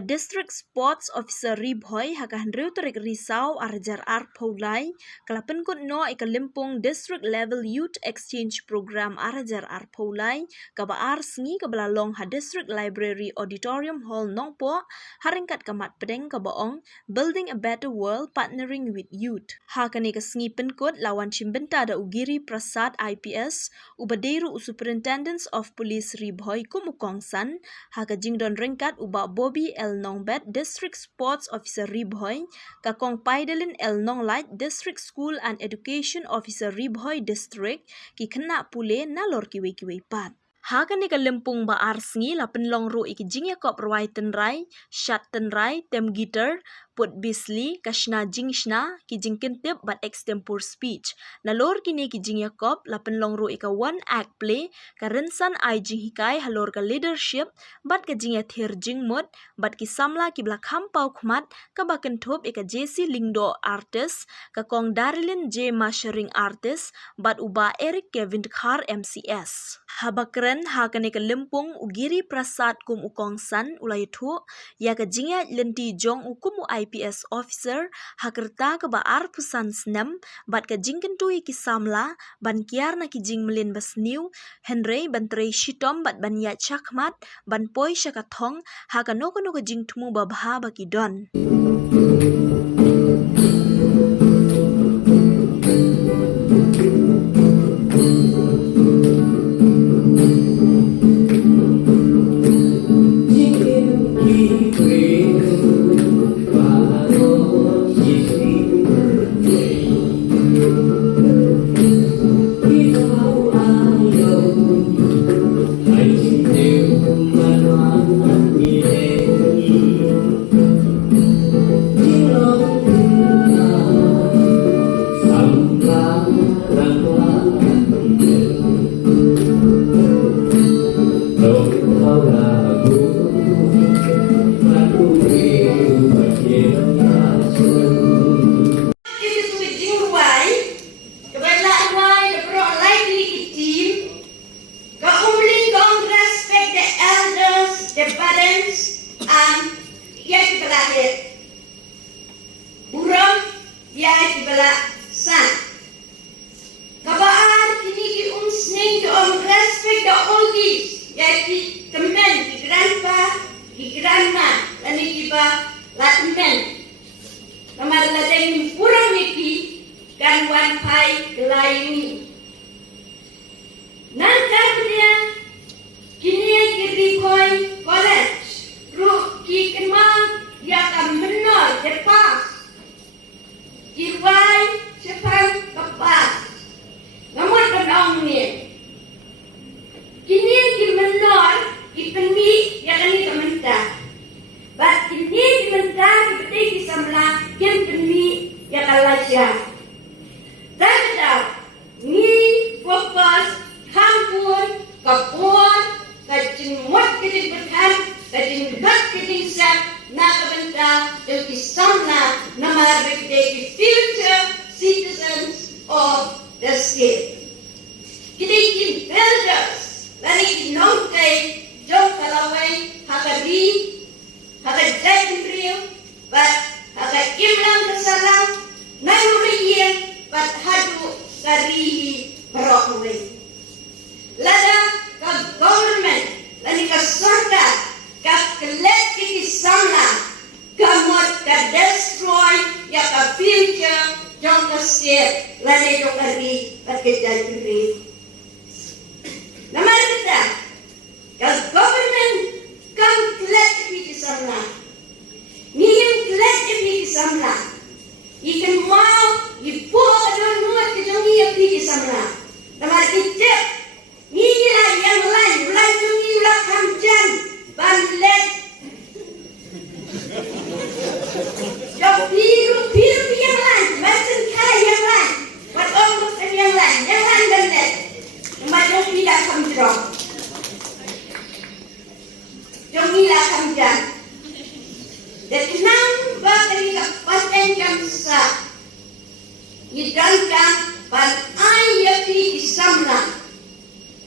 ka District Sports Officer Bhoi haka handreu tarik risau arjar Paulai kala Pynkut no ika Lympung District Level Youth Exchange Program arjar Paulai kaba Sngi kabala long ha District Library Auditorium Hall Nongpo haringkat kamat pedeng kabaong Building a Better World Partnering with Youth. Haka ni ka Sngi Pynkut lawan Chimbenta da Ugiri Prasad IPS ubaderu Superintendents of Police Bhoi kumukongsan haka jingdon ringkat uba Bobby El Nongbet District Sports Officer Bhoi kakong Paidelin El Nonglight District School and Education Officer Bhoi District ki kena pule nalor kiwi-kiwi pat. Haka ni ka Lympung ba Sngi la penlong ru iki jingya kop rai tenrai, shat tenrai, tem gitar, put bisli, kashna jingshna, ki jingkintip but extempore speech. Nalor kini ki jingya kop la penlong ru ika one act play, ka rinsan ay jing hikai halor ka leadership, but ka jingya thir jingmut, but ki samla ki blak hampau kumat, ka bakentop ika JC Lingdo artist, ka kong Darilin J Mashering artist, but uba Eric Kevin Khar MCS. Habakren haka ni ka Lympung Ugiri Prasad kum ukongsan ulay tu ya ka jingya lenti jong ukumu IPS officer hakerta ka ba pusan snem bat ka jingkentui ki samla ban kiar na ki jing melin bas new Henry ban trei shitom bat ban ya chakmat ban poi syakathong haka no ka jing tumu babha baki don.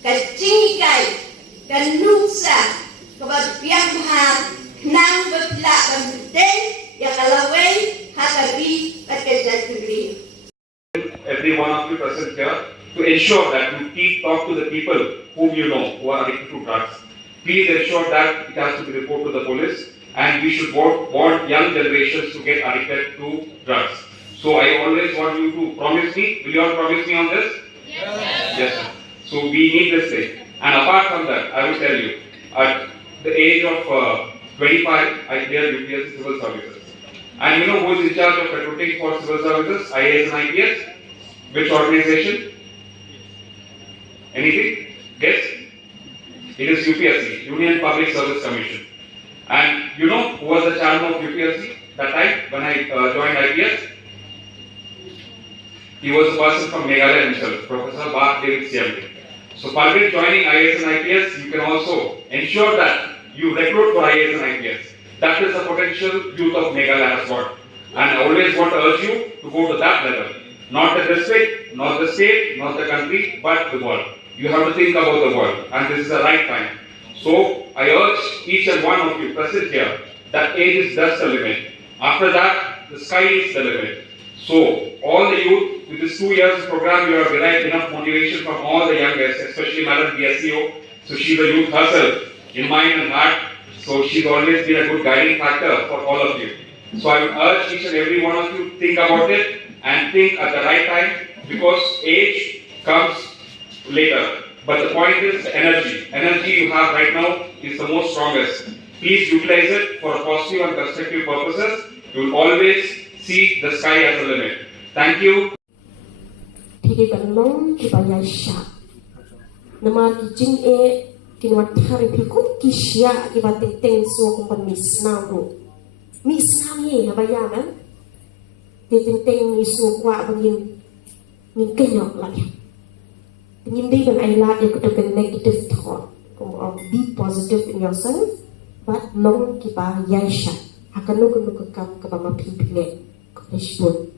Kacingkai, kanuksa, kebabian nang berpila stay, Yakalaway, Hakari, Lakajaturi. Every one of you present here to ensure that you talk to the people whom you know who are addicted to drugs. Please ensure that it has to be reported to the police, and we should want young generations to get addicted to drugs. So I always want you to promise me. Will you all promise me on this? Yes. Yes, sir. So we need this thing. And apart from that, I will tell you, at the age of 25, I cleared UPSC civil services. And you know who is in charge of recruiting for civil services, IAS and IPS? Which organization? Anything? Guess? It is UPSC, Union Public Service Commission. And you know who was the chairman of UPSC that time when I joined IPS? He was a person from Meghalaya himself, Professor Bart David Siamde. So, by joining IAS and IPS, you can also ensure that you recruit for IAS and IPS. That is the potential youth of Meghalaya has got. And I always want to urge you to go to that level. Not the district, not the state, not the country, but the world. You have to think about the world, and this is the right time. So, I urge each and one of you present here that age is just the limit. After that, the sky is the limit. So, all the youth, with this 2 years program, you have derived enough motivation from all the young guests, especially Madam DSCO. So, she's a youth herself, in mind and heart. So, she's always been a good guiding factor for all of you. So, I would urge each and every one of you to think about it and think at the right time, because age comes later. But the point is the energy. Energy you have right now is the most strongest. Please utilize it for positive and constructive purposes. You will always see the sky as a limit. Thank you. Long kibayasha. Nama kijing kinwat hari Pynkut kisya kibatik teng so kumpan misnau ro. Misnau ye habaya man. Teng misnu kwa bangin min kenyok lagi. Penyimdi dan ailat yang kedepan negative thought. Be positive in yourself, but long kibayasha. Akan nukun kekam kebama pimpinnya. Kepeshbun.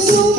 So